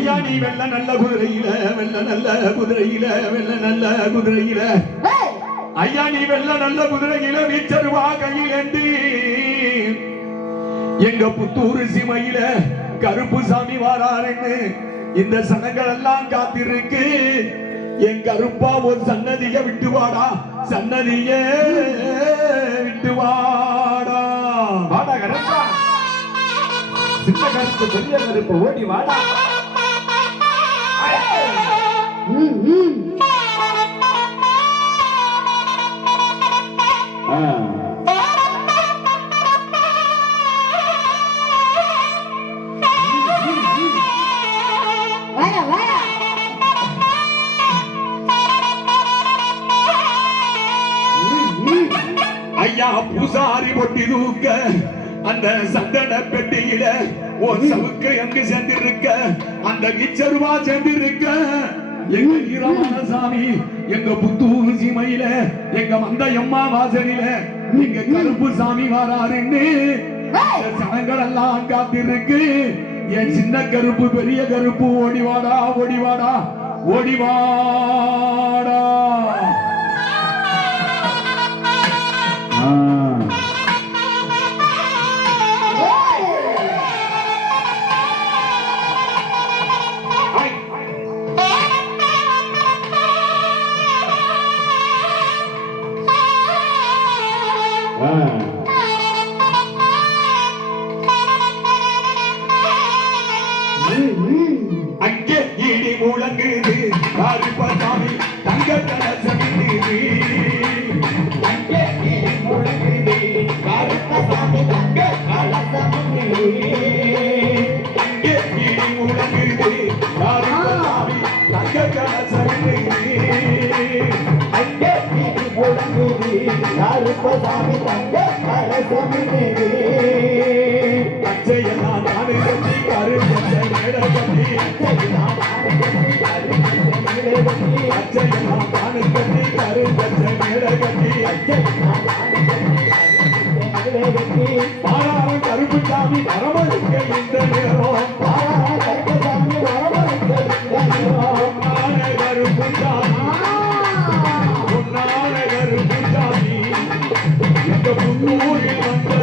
நீ வெள்ள நல்ல குதிரையில வெள்ள நல்ல குதிரையில வெள்ள நல்ல குதிரையில. ஐயா நீ வெள்ள நல்ல குதிரையில வீச்சருவா கையிலேந்தி எங்க புத்தூர் சிமையில கருப்பு சாமி வாராருன்னு இந்த சனங்கள் எல்லாம் காத்திருக்கு. என் கருப்பா ஒரு சன்னதிய விட்டு வாடா சன்னதிய விட்டு வாடா. வாடா கருப்பா. சின்ன கருப்பு பெரிய கருப்பு ஓடி வாடா. ஐயா பூசாரி பொட்டி தூக்க அந்த சந்தன பெட்டியில ஒரு சவுக்கு எங்கு சேர்ந்திருக்க அந்த வீச்சருவா சேர்ந்திருக்க எங்க ஈரமான சாமி எங்க புத்தூர் சீமையில எங்க வந்த எம்மா வாசலில எங்க கருப்பு சாமி வாராருன்னு எல்லாம் காத்திருக்கு. என் சின்ன கருப்பு பெரிய கருப்பு ஓடிவாடா ஓடிவாடா ஓடிவாடா ஆ. காரிப்பசாமி தங்க கலசமிடுது பச்சையெல்லாம் நாடு கட்டி கருப்பச்சை மேட கட்டி மேட கட்டி வரமளிக்க இந்த நேரம் பாராரம் கருப்பு வரமளிக்க இந்த நேரம் நானே கருப்பு சாமி. உன்னாலே எங்க புத்தூரில் வந்த